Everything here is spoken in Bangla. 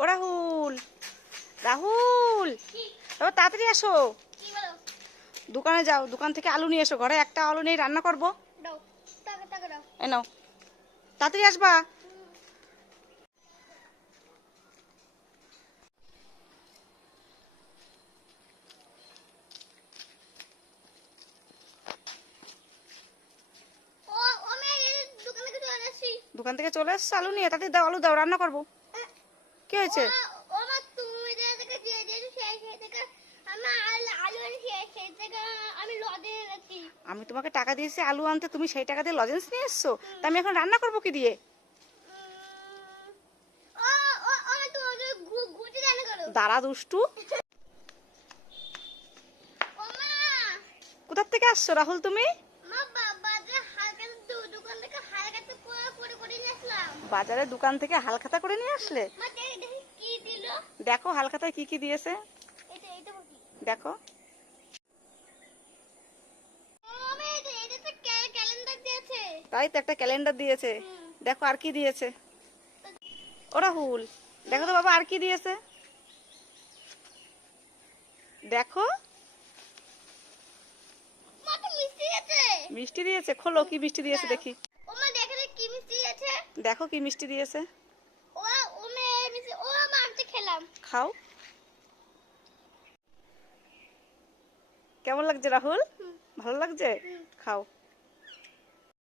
ও রাহুল রাহুল এবার তাড়াতাড়ি আসো। দোকানে যাও দোকান থেকে আলু নিয়ে এসো ঘরে একটা আলু নিয়ে রান্না করব। এ নাও। তাড়াতাড়ি আসবা। ও ও দোকানে থেকে চলে এসছো আলু নিয়ে তাড়াতাড়ি দাও আলু দাও রান্না করব। কি হয়েছে? আমি তোমাকে টাকা দিয়েছি আলু আনতে তুমি সেই টাকা দিয়ে লজেন্স নিয়ে এসছো? তা আমি এখন রান্না করব কি দিয়ে? দাঁড়া দুষ্টু। কোথার থেকে আসছো রাহুল তুমি? বাজারের দোকান থেকে হালখাতা করে নিয়ে আসলে? দেখি হালখাতায় কি কি দিয়েছে। দেখো। তাই তো একটা ক্যালেন্ডার দিয়েছে। দেখো আর কি দিয়েছে। ও রাহুল দেখো তো বাবা আর কি দিয়েছে। দেখো। মিষ্টি মিষ্টি দিয়েছে। খোলো কি মিষ্টি দিয়েছে দেখি ও মা দেখে দেখি কি মিষ্টি আছে দেখো কি মিষ্টি দিয়েছে। খাও। কেমন লাগছে রাহুল? ভালো লাগছে? খাও।